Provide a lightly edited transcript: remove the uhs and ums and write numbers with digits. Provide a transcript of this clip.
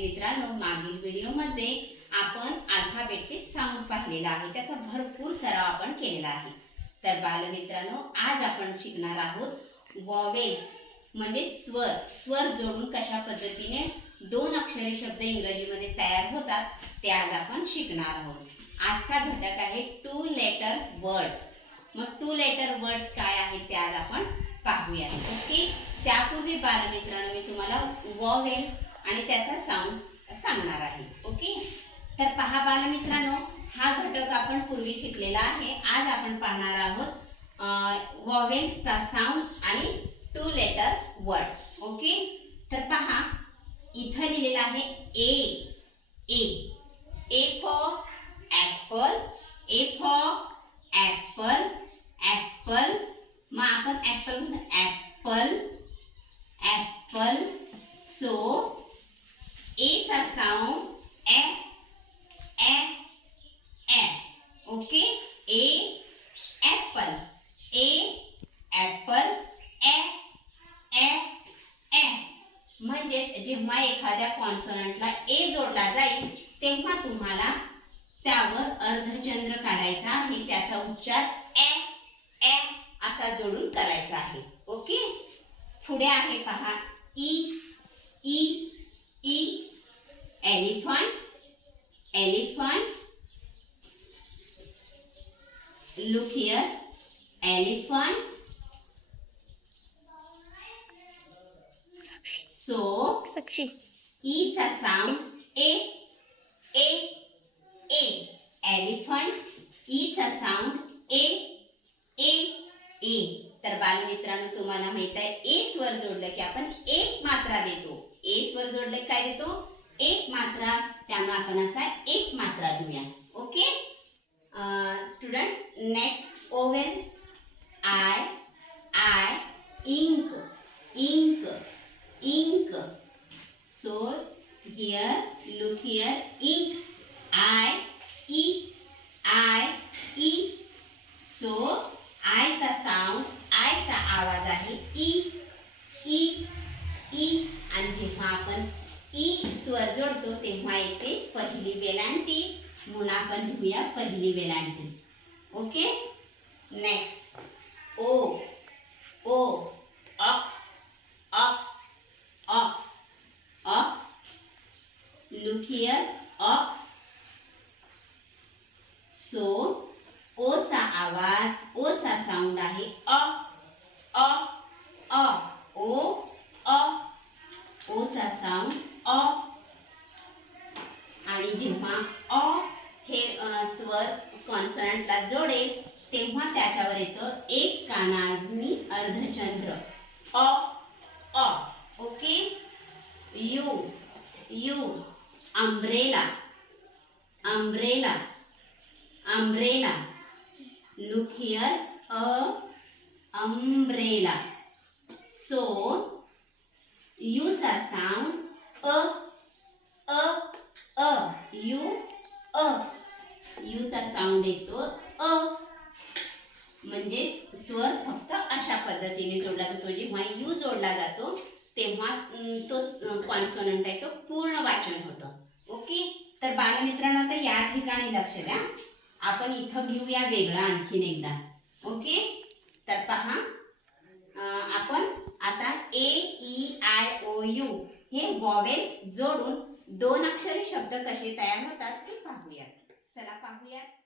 मित्रांनो, मागील व्हिडिओमध्ये आपण अल्फाबेटचे साऊंड पाहिलेला आहे, त्याचा भरपूर सराव आपण केलेला आहे। तर बालमित्रांनो, आज आपण शिकणार आहोत वॉवेल्स म्हणजे स्वर। स्वर जोडून कशा पद्धतीने दोन अक्षरी शब्द इंग्रजीमध्ये तयार होतात ते आज आपण शिकणार आहोत। आजचा घटक आहे टू लेटर वर्ड्स। मग टू लेटर वर्ड्स काय आहेत ते आज आपण पाहूया। ओके, त्यापूर्वी बालमित्रांनो मी तुम्हाला वॉवेल्स आणि त्याचा साऊंड सांगणार आहे। ओके, तर पहा बालमित्रांनो, हा घटक आपण पूर्वी शिकलेला आहे। आज आपण पाहणार आहोत वॉवेल्सचा साऊंड आणि टू लेटर वर्ड्स। ओके, तर पहा इथं लिहिलेलं आहे A. A A for apple, A for apple, apple. मग आपण apple apple apple. So A चा साऊंड ए ए ए। Okay, A apple, A apple, ए ए ए। म्हणजे जेव्हा एखाद्या कॉन्सोनंटला ए जोडला जाईल तेव्हा तुम्हाला त्यावर अर्धचंद्र काढायचा आहे, त्याचा उच्चार ए ए असा जोडून करायचा आहे। ओके, पुढे आहे पहा E. E E elephant, elephant. Look here, elephant. So E चा साऊंड ए ए ए। एलिफंट, ई चा साऊंड ए ए ए। तर बालमित्रांनो, तुम्हाला माहित आहे ए स्वर जोडलं की आपण एक मात्रा देतो। ए स्वर जोडलं काय देतो? एक मात्रा, त्यामुळे आपण असा एक मात्रा देऊया। Okay student, next vowels I I, ink ink ink. So here look here, ink I E I E. So I चा साऊंड, आय चा आवाज आहे ई ई ई। आणि जेव्हा आपण ई स्वर जोडतो तेव्हा येते पहिली वेलांटी, म्हणून आपण लिहूया पहिली वेलांटी। Okay, next O O, ox ox ox ox. Look here, ox. So O चा आवाज, ओ चा साऊंड आहे अ अ अ। ओ अ, ओ चा साऊंड अ। आणि जेव्हा अ हे स्वर कॉन्सोनंटला जोडेल तेव्हा त्याच्यावर येतं एक कानाग्नी अर्धचंद्र अ अ। Okay, U U umbrella, umbrella umbrella. Look here, umbrella. So U चा साऊंड अ अ अ। यू अ, यू चा साऊंड येतो अ। म्हणजे स्वर फक्त अशा पद्धतीने जोडला जातो। जेव्हा यू जोडला जातो तेव्हा तो कॉन्सोनंट आहे तो पूर्ण वाचन होतं। ओके, तर बालमित्रांनो आता या ठिकाणी लक्ष द्या, आपण इथं घेऊया वेगळा आणखीन एकदा। ओके, तर पहा आपण आता ए ई आय ओ यू हे वॉवेल्स जोडून दोन अक्षरी शब्द कसे तयार होतात ते पाहूयात। चला पाहूयात।